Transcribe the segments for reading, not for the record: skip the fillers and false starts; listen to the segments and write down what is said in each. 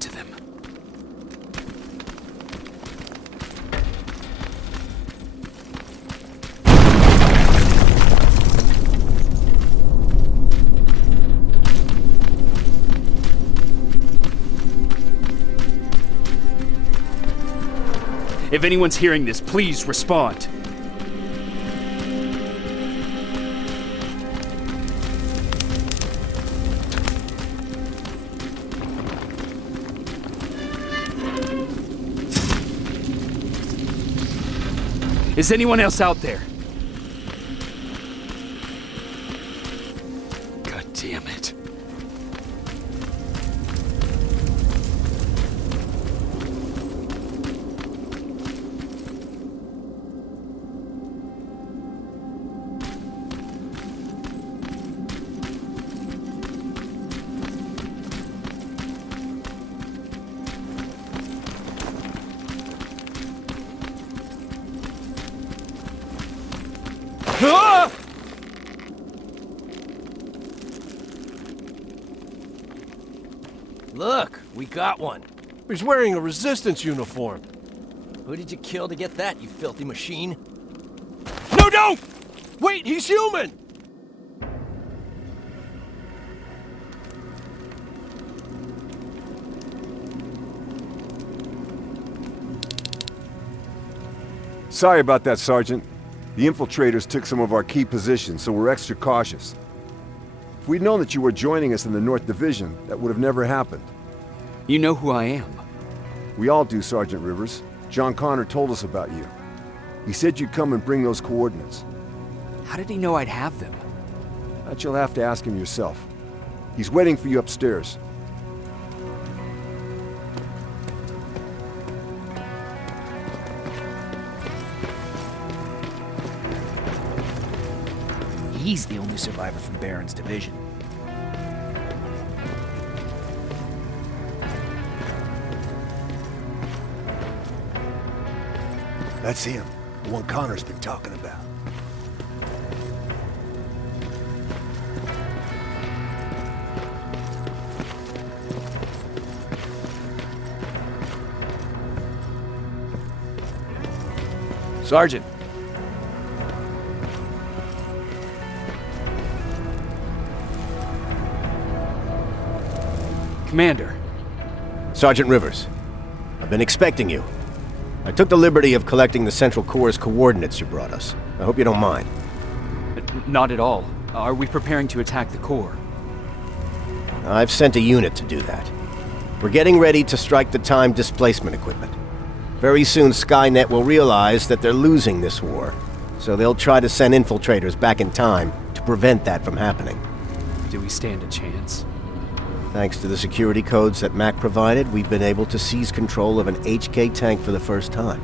it to them. If anyone's hearing this, please respond. Is anyone else out there? God damn it. Ah! Look, we got one. He's wearing a resistance uniform. Who did you kill to get that, you filthy machine? No, don't! Wait, he's human! Sorry about that, Sergeant. The infiltrators took some of our key positions, so we're extra cautious. If we'd known that you were joining us in the North Division, that would have never happened. You know who I am. We all do, Sergeant Rivers. John Connor told us about you. He said you'd come and bring those coordinates. How did he know I'd have them? That you'll have to ask him yourself. He's waiting for you upstairs. He's the only survivor from Baron's division. That's him, the one Connor's been talking about. Sergeant. Commander. Sergeant Rivers, I've been expecting you. I took the liberty of collecting the Central Corps' coordinates you brought us. I hope you don't mind. Not at all. Are we preparing to attack the Corps? I've sent a unit to do that. We're getting ready to strike the time displacement equipment. Very soon Skynet will realize that they're losing this war, so they'll try to send infiltrators back in time to prevent that from happening. Do we stand a chance? Thanks to the security codes that Mac provided, we've been able to seize control of an HK tank for the first time.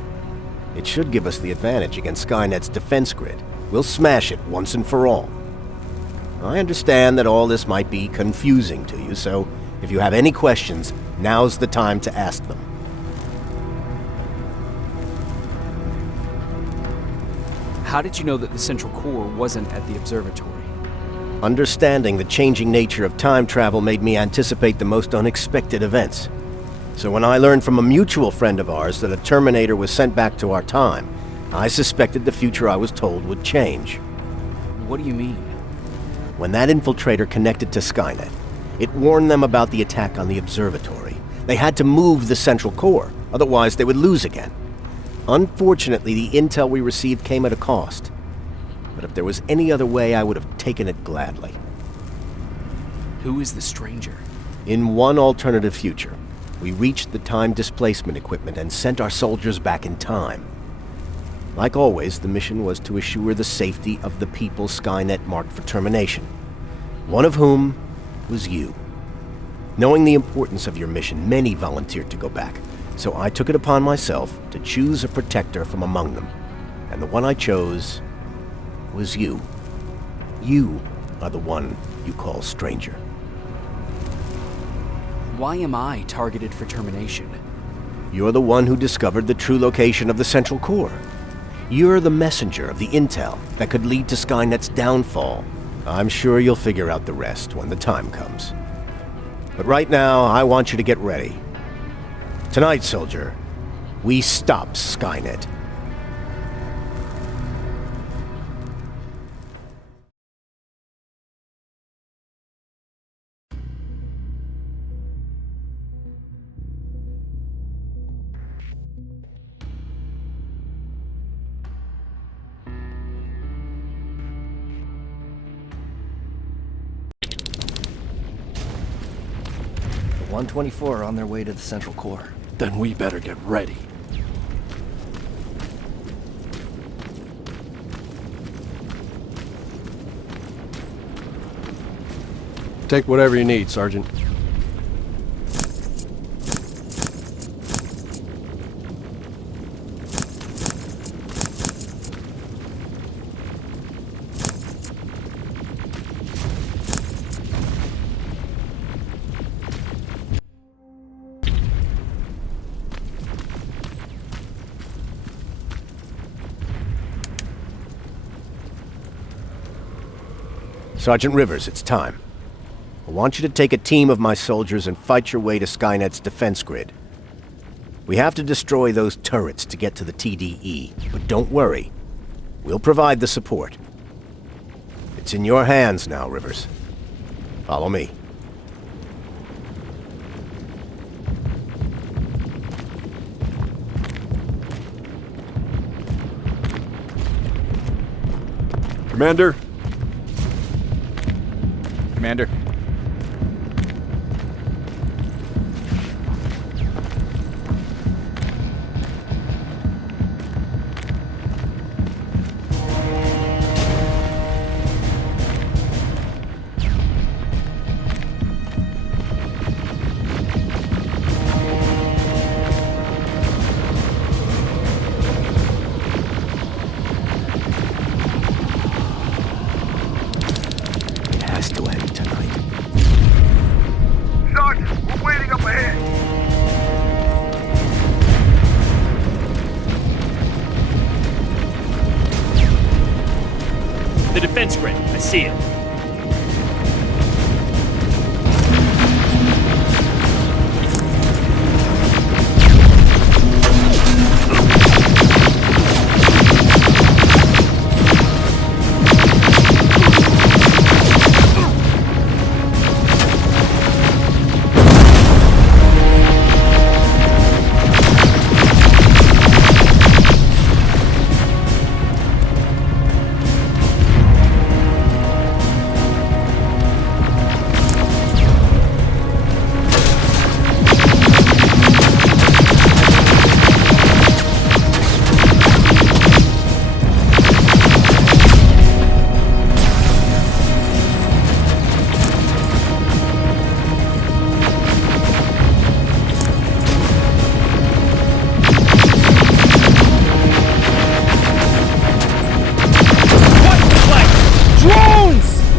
It should give us the advantage against Skynet's defense grid. We'll smash it once and for all. I understand that all this might be confusing to you, so if you have any questions, now's the time to ask them. How did you know that the Central Corps wasn't at the observatory? Understanding the changing nature of time travel made me anticipate the most unexpected events. So when I learned from a mutual friend of ours that a Terminator was sent back to our time, I suspected the future I was told would change. What do you mean? When that infiltrator connected to Skynet, it warned them about the attack on the observatory. They had to move the Central Corps, otherwise they would lose again. Unfortunately, the intel we received came at a cost. But if there was any other way, I would have taken it gladly. Who is the stranger? In one alternative future, we reached the time displacement equipment and sent our soldiers back in time. Like always, the mission was to assure the safety of the people Skynet marked for termination. One of whom was you. Knowing the importance of your mission, many volunteered to go back, so I took it upon myself to choose a protector from among them. And the one I chose was you. You are the one you call stranger. Why am I targeted for termination? You're the one who discovered the true location of the Central Corps. You're the messenger of the intel that could lead to Skynet's downfall. I'm sure you'll figure out the rest when the time comes. But right now, I want you to get ready. Tonight, soldier, we stop Skynet. The 124 are on their way to the Central Core. Then we better get ready. Take whatever you need, Sergeant. Sergeant Rivers, it's time. I want you to take a team of my soldiers and fight your way to Skynet's defense grid. We have to destroy those turrets to get to the TDE, but don't worry. We'll provide the support. It's in your hands now, Rivers. Follow me. Commander? Commander. It has to end tonight. Sergeant, we're waiting up ahead. The defense grid. I see it.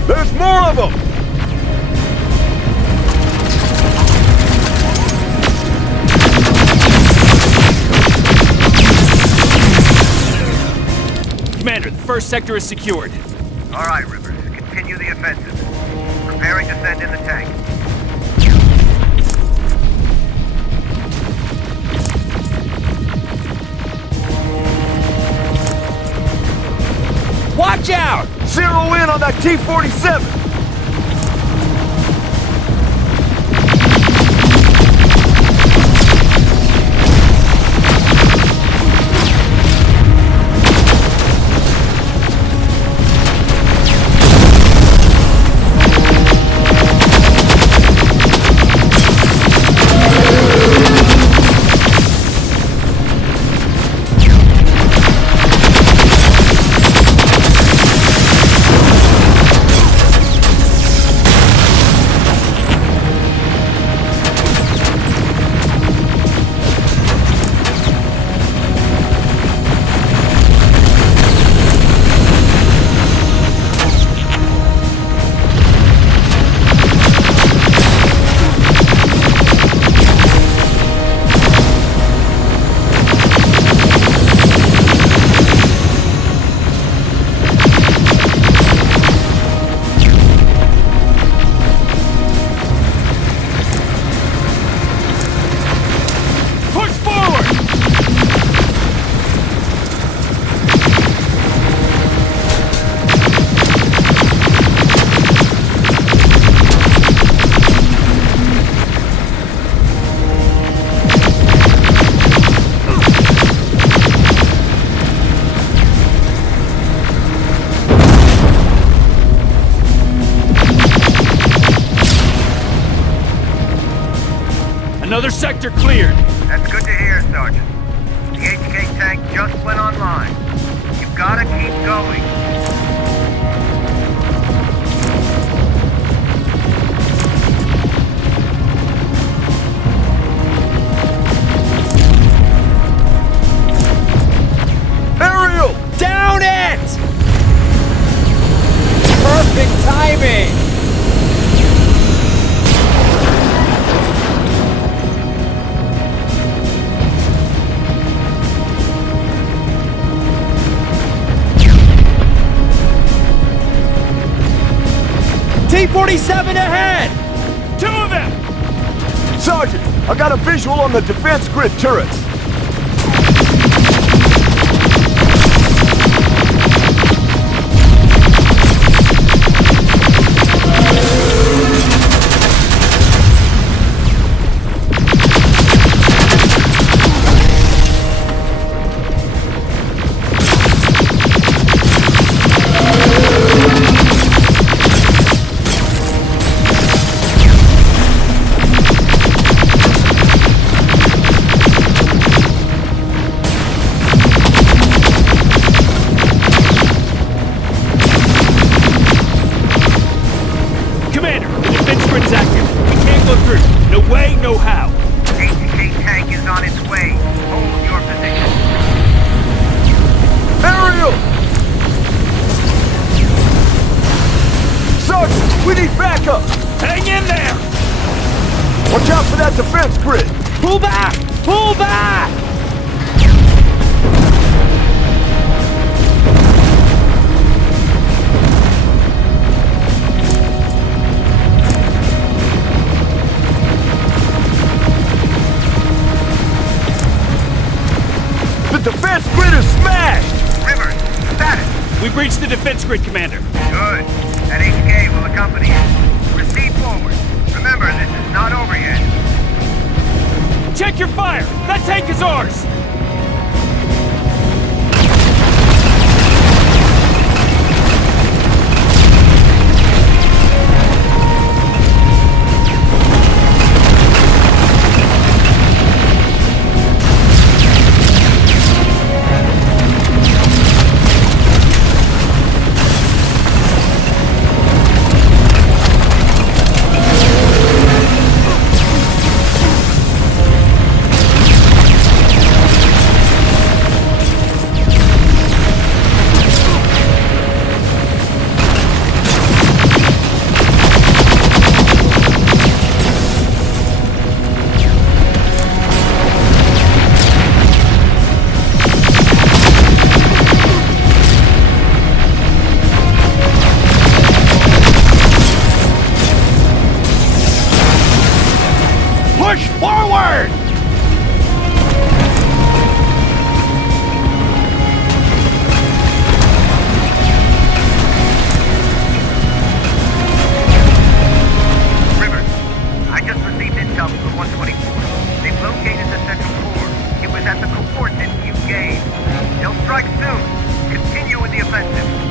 There's more of them! Commander, the first sector is secured. All right, Rivers. Continue the offensive. Preparing to send in the tank. Watch out! Zero in on that T-47! Another sector cleared! That's good to hear, Sergeant. The HK tank just went online. You've gotta keep going. Aerial! Down it! Perfect timing! T-47 ahead! Two of them! Sergeant, I got a visual on the defense grid turrets. Commander, the defense grid is active. We can't go through. No way, no how. HK tank is on its way. Hold your position. Aerial! Sergeant, we need backup! Hang in there! Watch out for that defense grid! Pull back! Pull back! The defense grid is smashed! Rivers, status. We breached the defense grid, Commander. Good. That HK will accompany you. Proceed forward. Remember, this is not over yet. Check your fire! That tank is ours! Push forward! Rivers, I just received intel from the 124. They've located the central core. It was at the coordinates you gave. They'll strike soon. Continue with the offensive.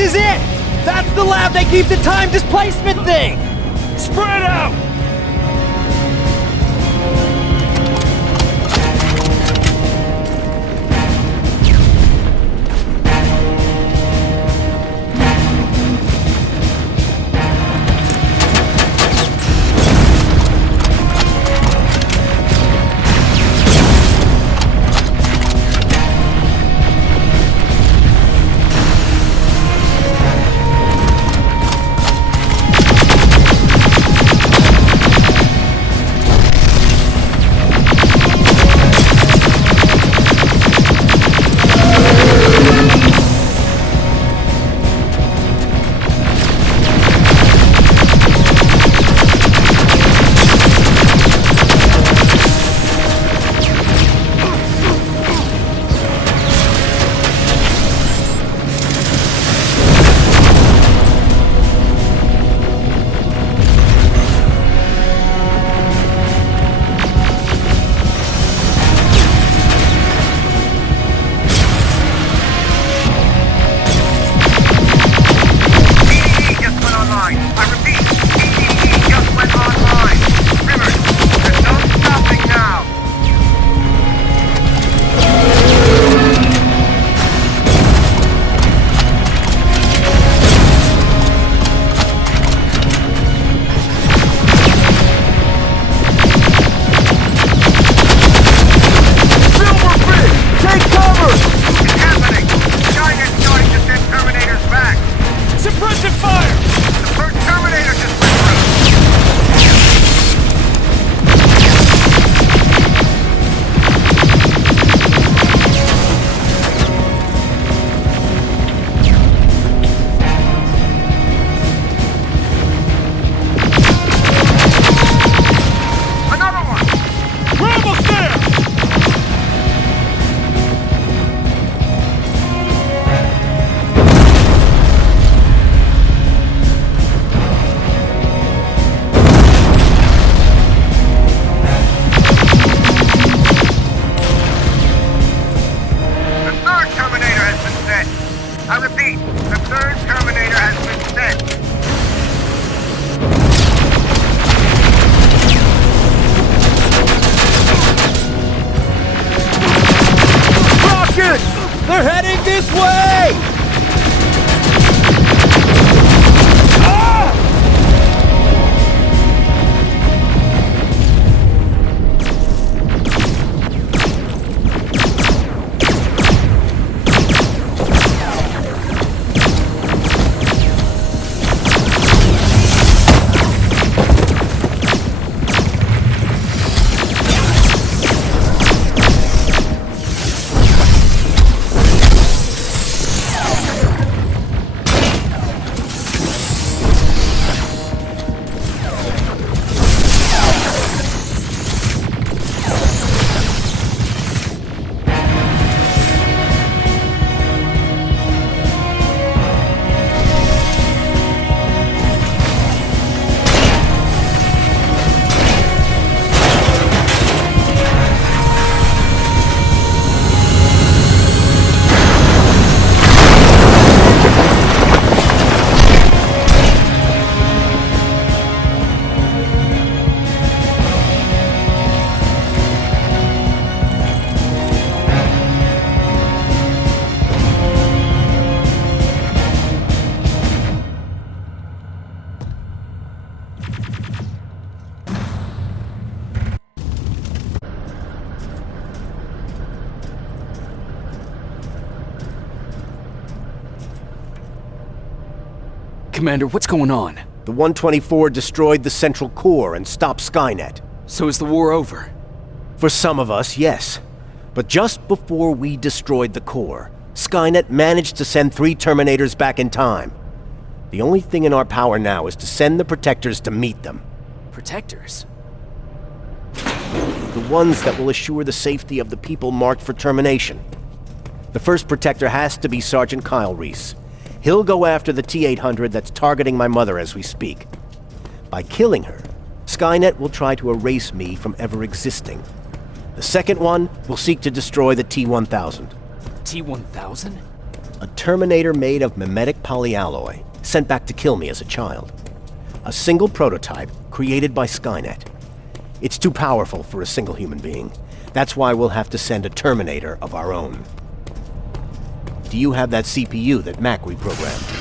is it! That's the lab they keep the time displacement thing! Spread out! They're heading this way! Commander, what's going on? The 124 destroyed the central core and stopped Skynet. So is the war over? For some of us, yes. But just before we destroyed the core, Skynet managed to send 3 Terminators back in time. The only thing in our power now is to send the Protectors to meet them. Protectors? The ones that will assure the safety of the people marked for termination. The first Protector has to be Sergeant Kyle Reese. He'll go after the T-800 that's targeting my mother as we speak. By killing her, Skynet will try to erase me from ever existing. The second one will seek to destroy the T-1000. T-1000? A Terminator made of mimetic polyalloy, sent back to kill me as a child. A single prototype created by Skynet. It's too powerful for a single human being. That's why we'll have to send a Terminator of our own. Do you have that CPU that Mac reprogrammed?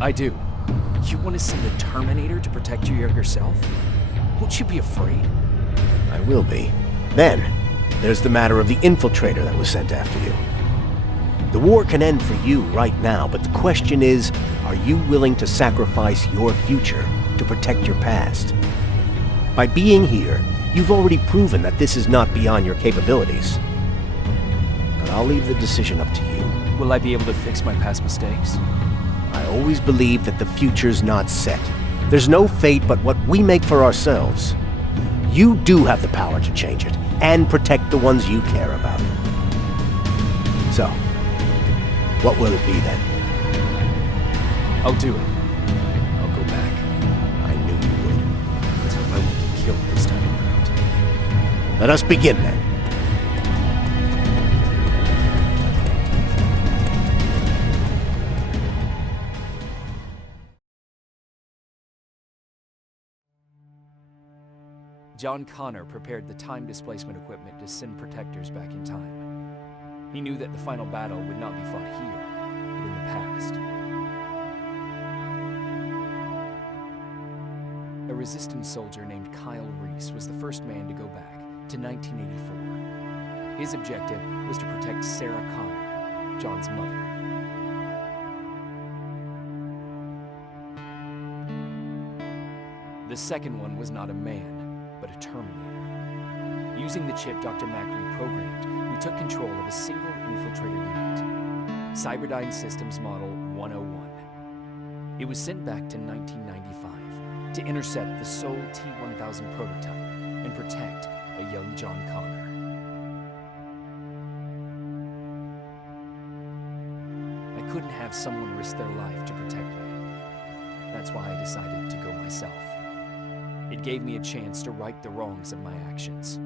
I do. You want to send a Terminator to protect your younger self? Won't you be afraid? I will be. Then, there's the matter of the infiltrator that was sent after you. The war can end for you right now, but the question is, are you willing to sacrifice your future to protect your past? By being here, you've already proven that this is not beyond your capabilities. But I'll leave the decision up to you. Will I be able to fix my past mistakes? I always believe that the future's not set. There's no fate but what we make for ourselves. You do have the power to change it, and protect the ones you care about. So, what will it be then? I'll do it. I'll go back. I knew you would. Let's hope I won't get killed this time around. Let us begin then. John Connor prepared the time displacement equipment to send protectors back in time. He knew that the final battle would not be fought here, but in the past. A resistance soldier named Kyle Reese was the first man to go back to 1984. His objective was to protect Sarah Connor, John's mother. The second one was not a man, but a Terminator. Using the chip Dr. Mack reprogrammed, we took control of a single infiltrator unit, Cyberdyne Systems Model 101. It was sent back to 1995 to intercept the sole T-1000 prototype and protect a young John Connor. I couldn't have someone risk their life to protect me. That's why I decided to go myself. It gave me a chance to right the wrongs of my actions.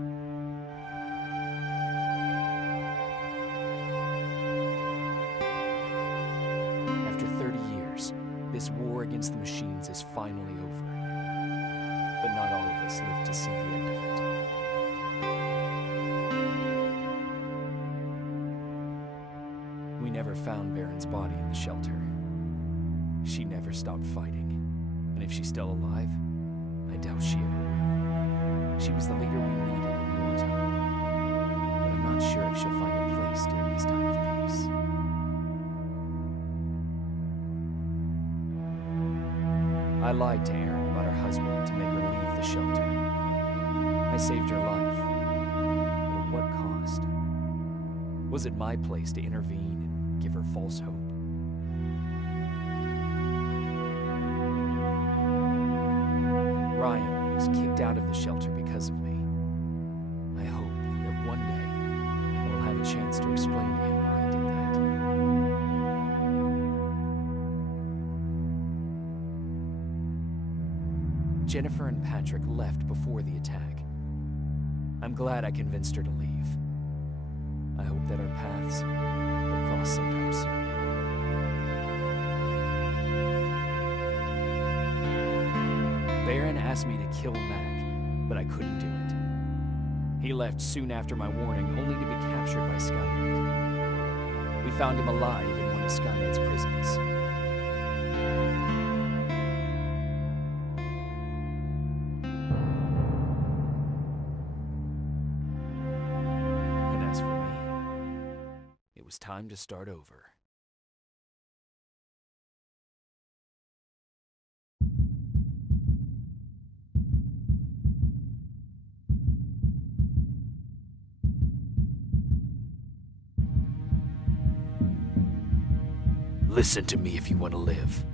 After 30 years, this war against the machines is finally over. But not all of us live to see the end of it. We never found Baron's body in the shelter. She never stopped fighting. And if she's still alive, I doubt she ever will. She was the leader we needed in wartime. But I'm not sure if she'll find a place during this time of peace. I lied to Erin about her husband to make her leave the shelter. I saved her life. But at what cost? Was it my place to intervene and give her false hope? Ryan was kicked out of the shelter because of me. I hope that one day we'll have a chance to explain to him why I did that. Jennifer and Patrick left before the attack. I'm glad I convinced her to leave. I hope that our paths will cross sometime soon. Baron asked me to kill Mac, but I couldn't do it. He left soon after my warning, only to be captured by Skynet. We found him alive in one of Skynet's prisons. And as for me, it was time to start over. Listen to me if you want to live.